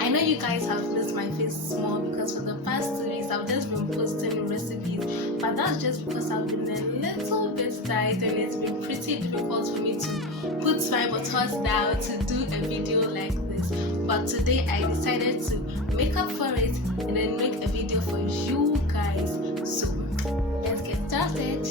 I know you guys have missed my face more because for the past 2 weeks I've just been posting recipes, but that's just because I've been a little bit tired and it's been pretty difficult for me to put my buttons down to do a video like this. But today I decided to make up for it and then make a video for you guys. So let's get started.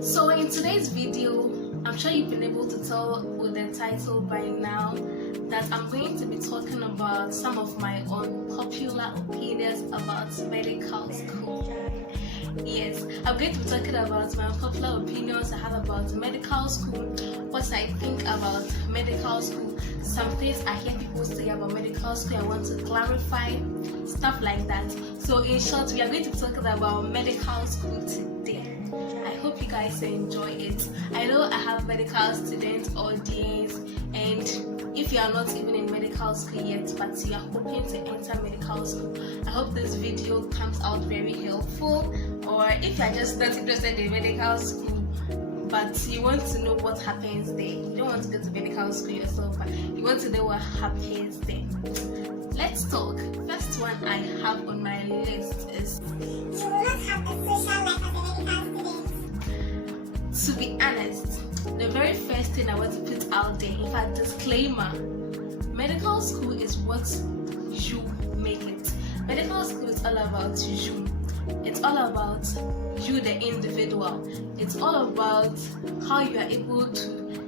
So in today's video, I'm sure you've been able to tell with the title by now that I'm going to be talking about some of my unpopular opinions about medical school. Yes, I'm going to be talking about my unpopular opinions I have about medical school, what I think about medical school, some things I hear people say about medical school I want to clarify, stuff like that. So in short, we are going to be talking about medical school today. I hope you guys enjoy it. I know I have medical student audience, and if you are not even in medical school yet but you are hoping to enter medical school, I hope this video comes out very helpful. Or if you are just not interested in medical school but you want to know what happens there, you don't want to go to medical school yourself but you want to know what happens there, let's talk. First one I have on my list is you will not have a social life as a medical student. To be honest, the very first thing I want to put out there, in fact, disclaimer: medical school is what you make it. Medical school is all about you. It's all about you, the individual. It's all about how you are able to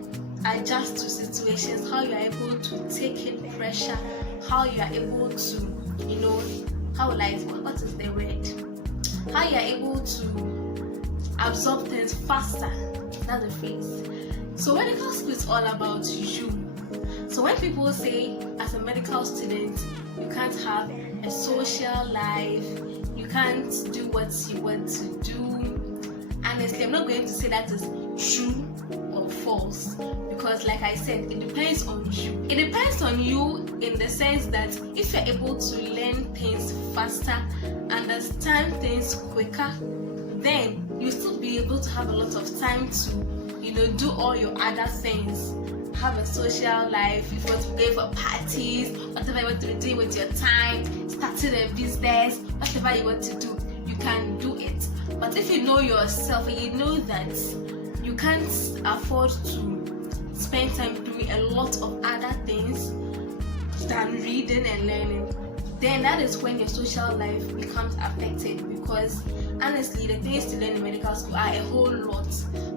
adjust to situations, how you are able to take in pressure, how you are able to, what is the word? How you are able to absorb things faster. That's the phrase. So medical school is all about you. So when people say as a medical student you can't have a social life, you can't do what you want to do, honestly I'm not going to say that is true or false, because like I said, it depends on you. It depends on you in the sense that if you're able to learn things faster, understand things quicker, then you'll still be able to have a lot of time to, do all your other things. Have a social life, if you want to go for parties, whatever you want to be doing with your time, starting a business, whatever you want to do, you can do it. But if you know yourself and you know that you can't afford to spend time doing a lot of other things than reading and learning, then that is when your social life becomes affected, because honestly the things to learn in medical school are a whole lot.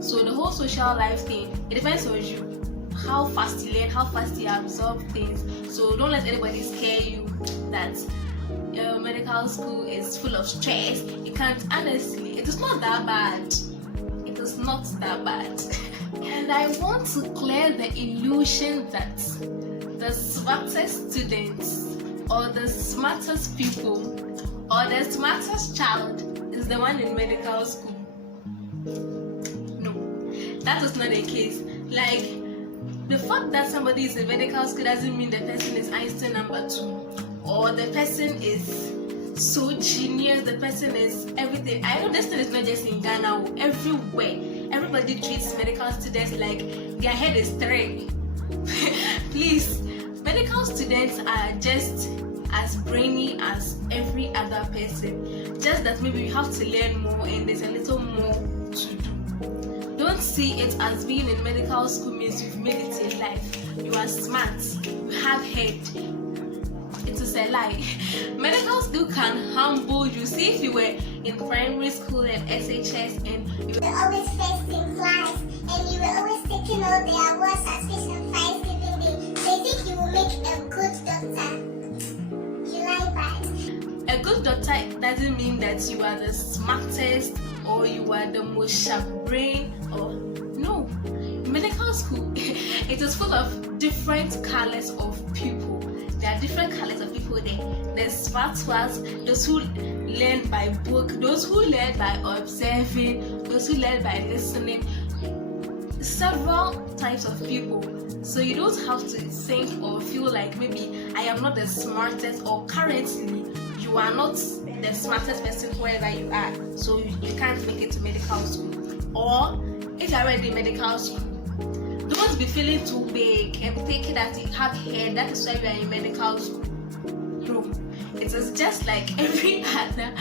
So the whole social life thing, it depends on you, how fast you learn, how fast you absorb things. So don't let anybody scare you that medical school is full of stress. You can't, honestly, it is not that bad. It is not that bad. And I want to clear the illusion that the smartest students or the smartest people or the smartest child is the one in medical school. No, that is not the case. Like, the fact that somebody is in medical school doesn't mean the person is Einstein number 2 or the person is so genius, the person is everything. I know this thing is not just in Ghana, everywhere. Everybody treats medical students like their head is 3. Please, medical students are just as brainy as every other person, just that maybe you have to learn more and there's a little more to do. Don't see it as being in medical school means you've made it in life. You are smart, you have head. It is a lie. Medical school can humble you. See, if you were in primary school and SHS and you were always first in class and you were always taking all the awards at Vision 5 giving day, they think you will make a good doctor. You lie bad. A good doctor doesn't mean that you are the smartest or you are the most sharp brain, or no. Medical school, it is full of different colors of people. There are different colors of people there. The smart ones, those who learn by book, those who learn by observing, those who learn by listening. Several types of people. So you don't have to think or feel like maybe I am not the smartest, or currently you are not the smartest person wherever you are, so you can't make it to medical school. Or if you're already in medical school, don't be feeling too big and thinking that you have hair, that is why you are in medical school. No, it is just like every other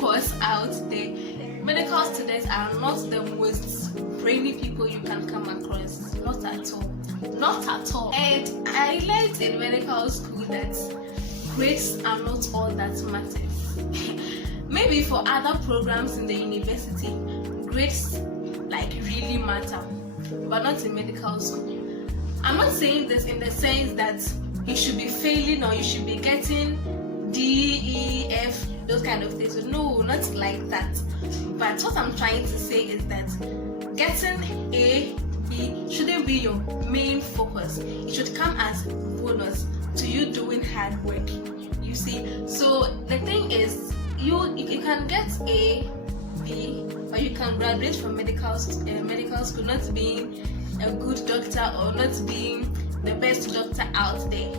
course out there. Medical students are not the most brainy people you can come across. Not at all. Not at all. And I learned in medical school that grades are not all that matters. Maybe for other programs in the university, grades like really matter, but not in medical school. I'm not saying this in the sense that you should be failing or you should be getting D, E, F, those kind of things. No, not like that. But what I'm trying to say is that getting A, B shouldn't be your main focus. It should come as bonus to you doing hard work. You see, so the thing is, you can get A, B, or you can graduate from medical school not being a good doctor or not being the best doctor out there.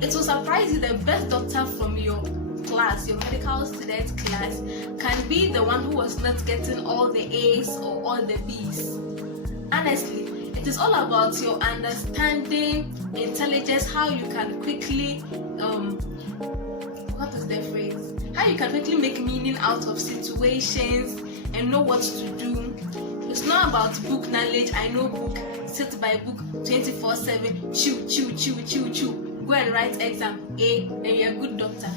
It will surprise you, the best doctor from your class, your medical student class, can be the one who was not getting all the A's or all the B's. Honestly, it is all about your understanding, intelligence, how you can quickly what is the phrase? How you can quickly make meaning out of situations and know what to do. It's not about book knowledge. I know book, sit by book 24/7, chew, go and write exam A, and you're a good doctor.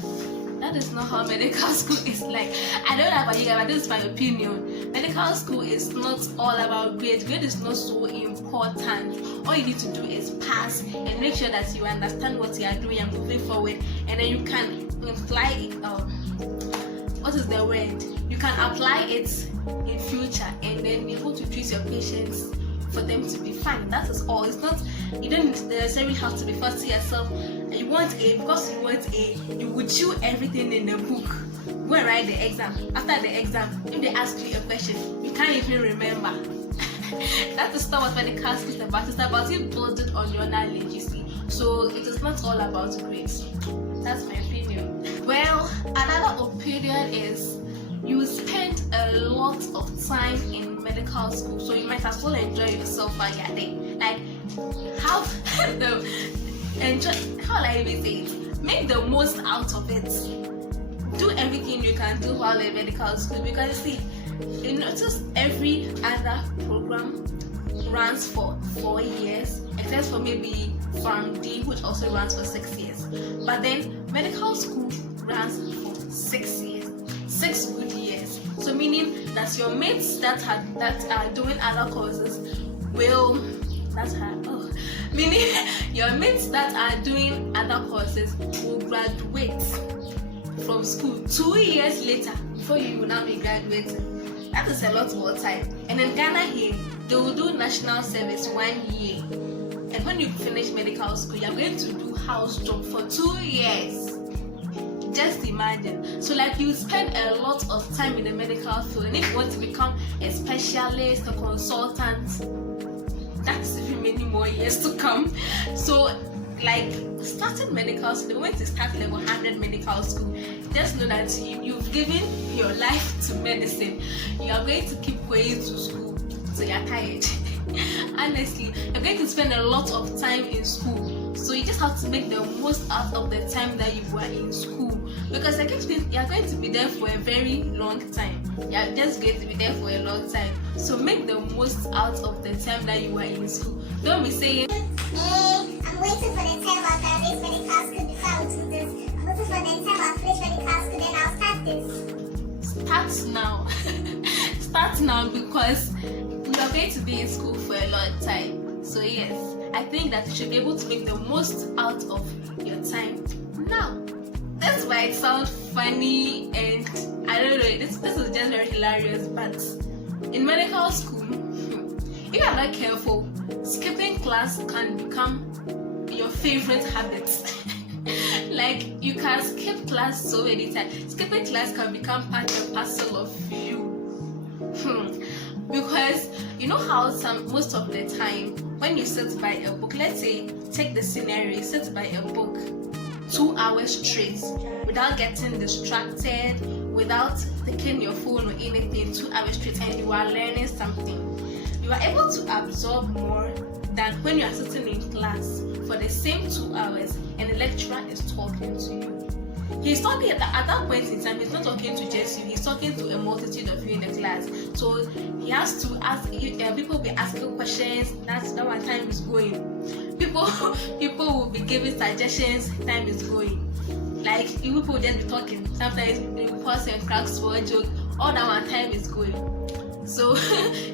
That is not how medical school is like. I don't know about you guys, but this is my opinion. Medical school is not all about grades. Grade is not so important. All you need to do is pass and make sure that you understand what you are doing and moving forward, and then you can apply it. What is the word? You can apply it in future and then be able to treat your patients for them to be fine. That is all. It's not, you don't necessarily have to be fussy yourself. You want A, because you want A, you would chew everything in the book. Go and write the exam. After the exam, if they ask you a question, you can't even remember. That is not what medical school is about. It's about you building on your knowledge, you see. So it is not all about grades. That's my opinion. Well, another opinion is you spend a lot of time in medical school, so you might as well enjoy yourself while you're there. Like, have the enjoy. How will I even say it? Make the most out of it. Do everything you can do while in medical school, because see, you notice every other program runs for 4 years, except for maybe Farm D, which also runs for 6 years. But then medical school runs for 6 years, 6 good years. So meaning that your mates that are doing other courses will meaning your mates that are doing other courses will graduate from school 2 years later before you will now be graduating. That is a lot more time. And in Ghana here, they will do national service 1 year. And when you finish medical school, you're going to do house job for 2 years. Just imagine. So like you spend a lot of time in the medical field, and if you want to become a specialist, a consultant, that's even many more years to come. So like starting medical school, the moment you start level 100 medical school, just know that you've given your life to medicine. You are going to keep going to school, so you're tired. Honestly, you're going to spend a lot of time in school, so you just have to make the most out of the time that you were in school, because you're going to be there for a very long time. You're just going to be there for a long time, so make the most out of the time that you were in school. Don't be saying, I'm waiting for the time I'll graduate medical school before I will do this. I'm waiting for the time I'll finish medical school, then I'll start this. Start now. Start now, because you are going to be in school for a long time. So yes, I think that you should be able to make the most out of your time now. That's why it sounds funny, and I don't know, this is just very hilarious, but in medical school, if you are not careful, skipping class can become your favorite habit. Like, you can skip class so many times. Skipping class can become part and parcel of you. Because you know how most of the time when you sit by a book, let's say take the scenario, you sit by a book 2 hours straight without getting distracted, without taking your phone or anything 2 hours straight, and you are learning something, you are able to absorb more than when you are sitting in class for the same 2 hours and the lecturer is talking to you. He's talking at that point in time, he's not talking to just you, he's talking to a multitude of you in the class. So he has to ask, people will be asking questions, that's how our time is going. People will be giving suggestions, time is going. Like, you people will just be talking, sometimes you pause and cracks for a joke, all that one time is going. So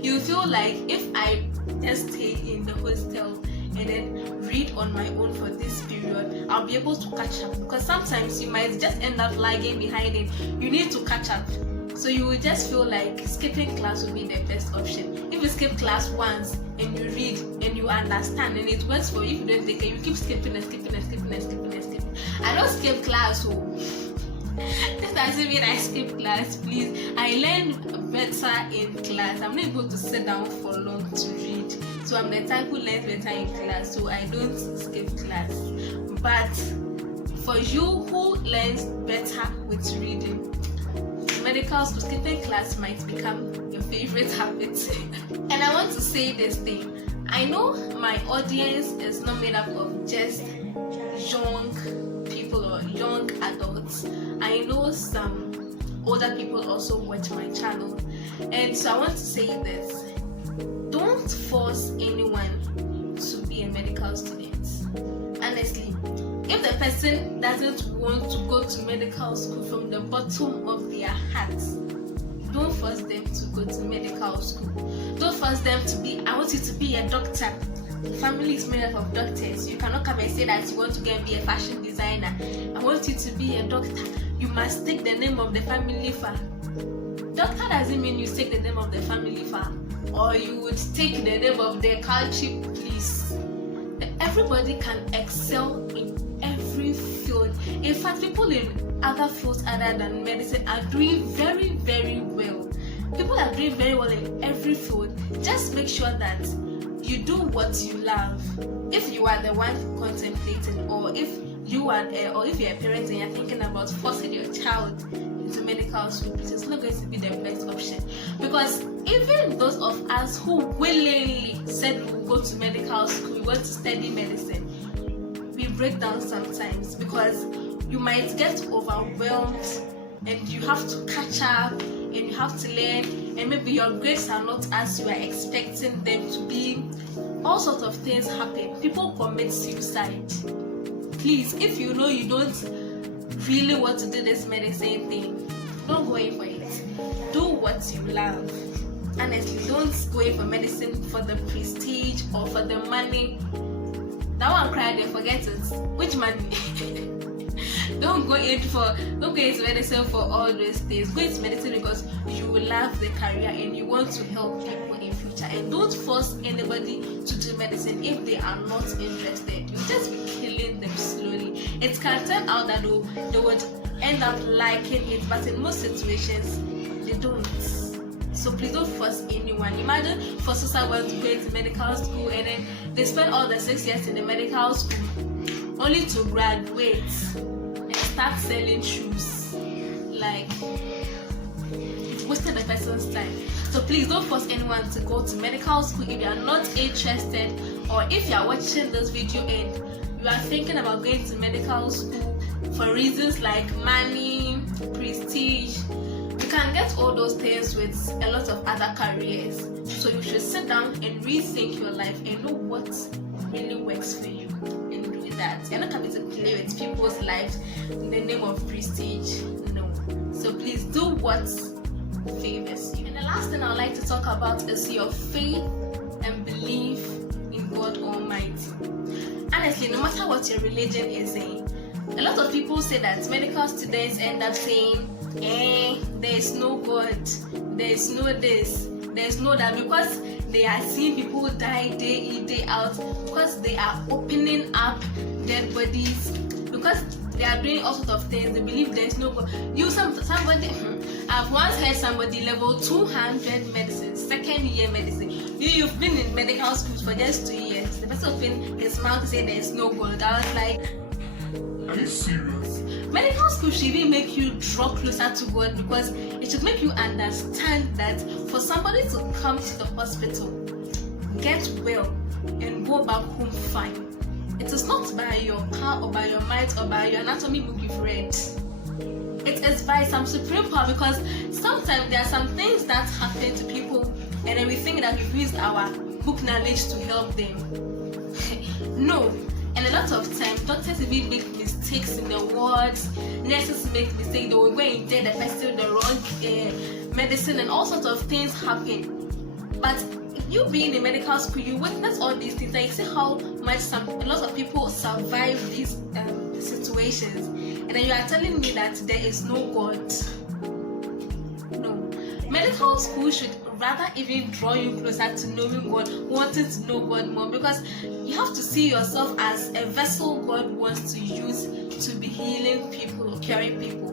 you feel like if I just stay in the hostel and then read on my own for this period, I'll be able to catch up, because sometimes you might just end up lagging behind it. You need to catch up, so you will just feel like skipping class will be the best option. If you skip class once and you read and you understand and it works for you, if you don't take it, you keep skipping and skipping and skipping and skipping and skipping. I don't skip class, so that doesn't mean I skip class, please. I learn better in class. I'm not able to sit down for long to read, so I'm the type who learns better in class, so I don't skip class. But for you who learns better with reading, medical school, skipping class might become your favorite habit. And I want to say this thing, I know my audience is not made up of just young people or young adults. I know some older people also watch my channel, and so I want to say this: don't force anyone to be a medical student. Honestly, if the person doesn't want to go to medical school from the bottom of their hearts, don't force them to go to medical school. Don't force them to be, I want you to be a doctor. The family is made up of doctors. You cannot come and say that you want to go and be a fashion designer. I want you to be a doctor. You must take the name of the family far. Doctor doesn't mean you take the name of the family far, or you would take the name of the country, please. Everybody can excel in every field. In fact, people in other fields other than medicine are doing very, very well. People are doing very well in every field. Just make sure that you do what you love. If you are the one contemplating, or if you are, or if you're a parent and you're thinking about forcing your child into medical school, it's not going to be the best option. Because even those of us who willingly said we will go to medical school, we want to study medicine, we break down sometimes because you might get overwhelmed and you have to catch up and you have to learn, and maybe your grades are not as you are expecting them to be. All sorts of things happen. People commit suicide. Please, if you know you don't really want to do this medicine thing, don't go in for it. Do what you love. Honestly, don't go in for medicine for the prestige or for the money. That one cried and forget it. Which money? Don't go into medicine for all those things. Go into medicine because you love the career and you want to help people in future. And don't force anybody to do medicine if they are not interested. You just be killing them slowly. It can turn out that they would end up liking it, but in most situations they don't. So please don't force anyone. Imagine for someone to go into medical school and then they spend all the 6 years in the medical school only to graduate and start selling shoes. Like, it's wasting the person's time. So please don't force anyone to go to medical school if you are not interested, or if you are watching this video and you are thinking about going to medical school for reasons like money, prestige. You can get all those things with a lot of other careers. So you should sit down and rethink your life and know what really works for you and do that. You're not coming to play with people's lives in the name of prestige. No. So please do what favors you. And the last thing I'd like to talk about is your faith and belief in God Almighty. Honestly, no matter what your religion is saying, a lot of people say that medical students end up saying, there's no God, there's no this, there's no that, because they are seeing people die day in, day out, because they are opening up dead bodies, because they are doing all sorts of things. They believe there's no God. Somebody, I've once heard somebody level 200 medicine, second year medicine. You've been in medical school for just 2 years. The person opened his mouth to say there's no God. I was like, are you serious? Medical school should even make you draw closer to God, because it should make you understand that for somebody to come to the hospital, get well, and go back home fine, it is not by your car or by your might or by your anatomy book you've read. It is by some supreme power, because sometimes there are some things that happen to people and then we think that we've used our book knowledge to help them. No. And a lot of times doctors even make mistakes in the wards, nurses make mistakes, they will go and get the person the wrong medicine, and all sorts of things happen. But if you being in medical school, you witness all these things, and you see how much a lot of people survive these situations, and then you are telling me that there is no God. No. Medical school should rather even draw you closer to knowing God, wanting to know God more, because you have to see yourself as a vessel God wants to use to be healing people or curing people.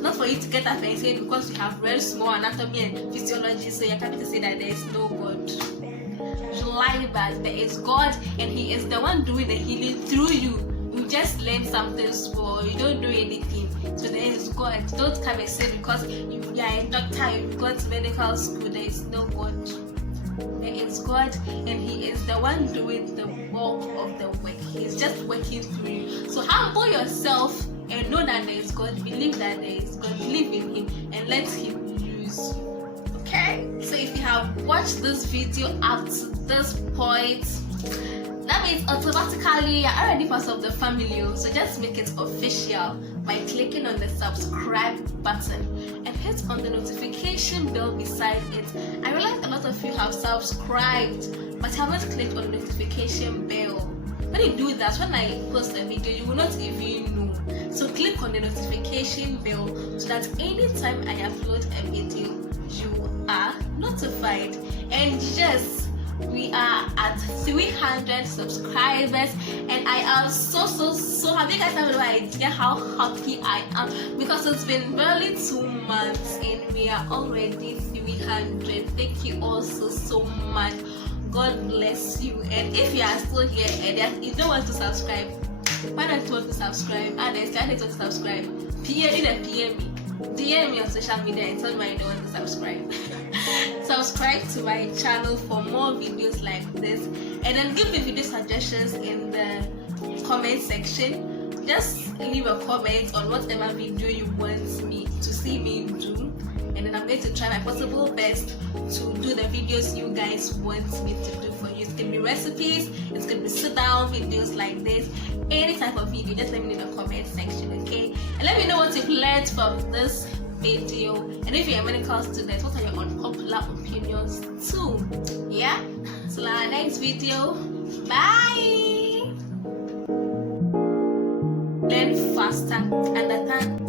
Not for you to get up and say because you have read small anatomy and physiology, so you're coming to say that there is no God. You lie, but there is God, and He is the one doing the healing through you. You just learn something small, you don't do anything. So there is God. Don't come and say because you are a doctor, you got to medical school, there is no God. There is God, and He is the one doing the bulk of the work. He is just working through you. So humble yourself and know that there is God. Believe that there is God. Believe in Him and let Him use you. Okay? So if you have watched this video up to this point, that means automatically you're already part of the family. So just make it official by clicking on the subscribe button and hit on the notification bell beside it. I realize a lot of you have subscribed but haven't clicked on the notification bell. When you do that, when I post a video, you will not even know. So click on the notification bell so that anytime I upload a video, you are notified. And yes, we are at 300 subscribers, and I am so happy. You guys have no idea how happy I am, because it's been barely 2 months and we are already 300. Thank you all so much. God bless you. And if you are still here and you don't want to subscribe, why don't you want to subscribe? And I started to subscribe. PM me. DM me on social media and tell me I don't want to subscribe. Subscribe to my channel for more videos like this, and then give me video suggestions in the comment section. Just leave a comment on whatever video you want me to see me do, and then I'm going to try my possible best to do the videos you guys want me to do for you. It's gonna be recipes, it's gonna be sit down videos like this, any type of video. Just let me know in the comment section, okay? And let me know what you've learned from this video, and if you're a medical student, what are your unpopular opinions too? Yeah, so our next video, bye. Learn faster, understand?